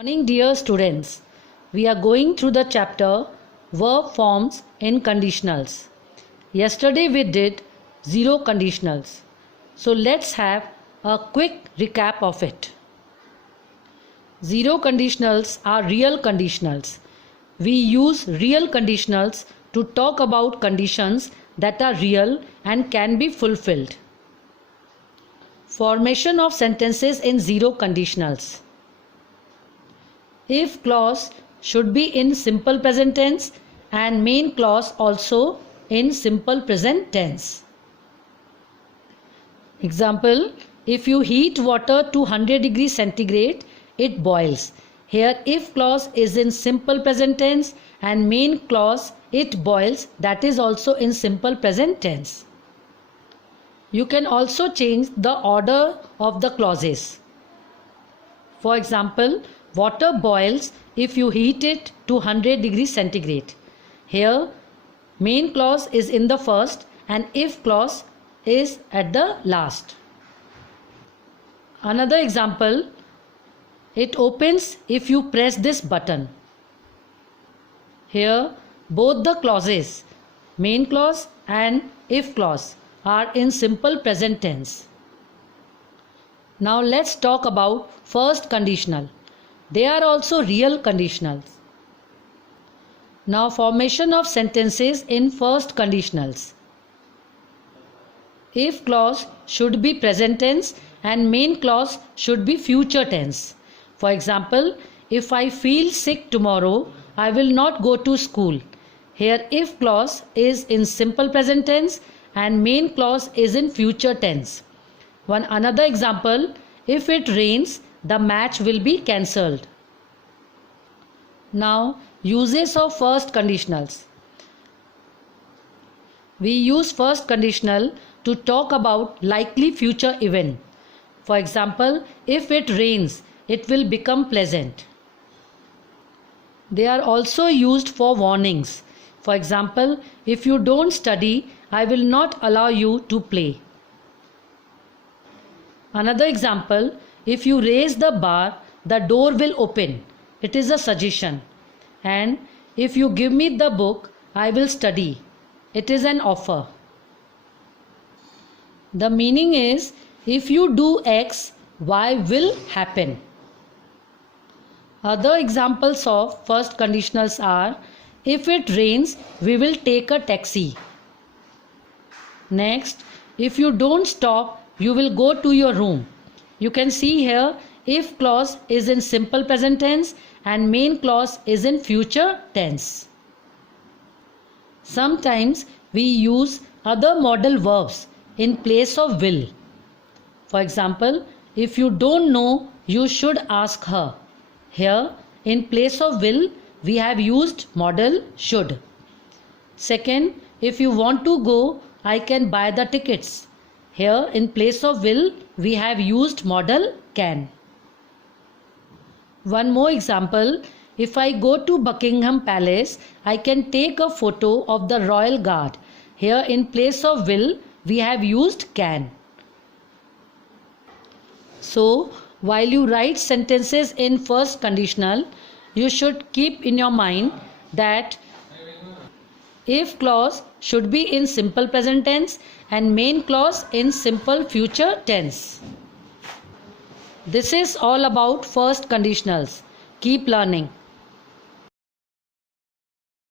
Morning, dear students. We are going through the chapter Verb Forms in Conditionals. Yesterday we did zero conditionals. So let's have a quick recap of it. Zero conditionals are real conditionals. We use real conditionals to talk about conditions that are real and can be fulfilled. Formation of sentences in zero conditionals. If clause should be in simple present tense and main clause also in simple present tense. Example, if you heat water to 100 degrees centigrade, it boils. Here if clause is in simple present tense and main clause it boils, that is also in simple present tense. You can also change the order of the clauses. For example, water boils if you heat it to 100 degrees centigrade. Here, main clause is in the first and if clause is at the last. Another example, it opens if you press this button. Here, both the clauses, main clause and if clause, are in simple present tense. Now let's talk about first conditional. They are also real conditionals. Now formation of sentences in first conditionals. If clause should be present tense and main clause should be future tense. For example, if I feel sick tomorrow, I will not go to school. Here if clause is in simple present tense and main clause is in future tense. Another example, if it rains, the match will be cancelled. Now, uses of first conditionals. We use first conditional to talk about likely future event. For example, if it rains, it will become pleasant. They are also used for warnings. For example, if you don't study, I will not allow you to play. Another example, if you raise the bar, the door will open. It is a suggestion. And if you give me the book, I will study. It is an offer. The meaning is, if you do X, Y will happen. Other examples of first conditionals are, if it rains, we will take a taxi. Next, if you don't stop, you will go to your room. You can see here, if clause is in simple present tense and main clause is in future tense. Sometimes we use other modal verbs in place of will. For example, if you don't know, you should ask her. Here, in place of will, we have used modal should. Second, if you want to go, I can buy the tickets. Here, in place of will, we have used modal can. One more example, if I go to Buckingham Palace, I can take a photo of the Royal Guard. Here, in place of will, we have used can. So, while you write sentences in first conditional, you should keep in your mind that if clause should be in simple present tense and main clause in simple future tense. This is all about first conditionals. Keep learning.